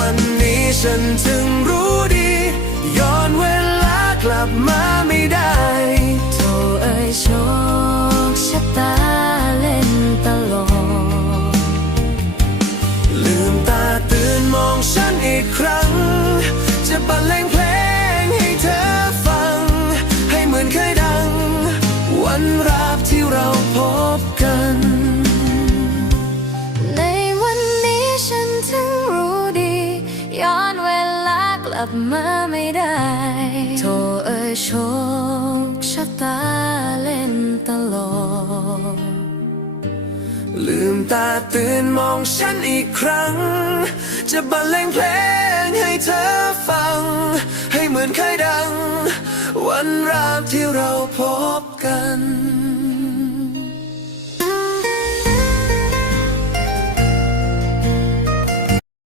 วันนี้ฉันถึงรู้ดี ย้อนเวลากลับมาไม่ได้โทรเอ่ยโชคชะตาเล่นตลอดลืมตาตื่นมองฉันอีกครั้ง จะบรรเลงเพลงับมาไม่ได้โทเอ่ยโชคชะตาเล่นตลอดลืมตาตื่นมองฉันอีกครั้ง จะบรรเลงเพลงให้เธอฟัง ให้เหมือนเคยดัง วันรามที่เราพบ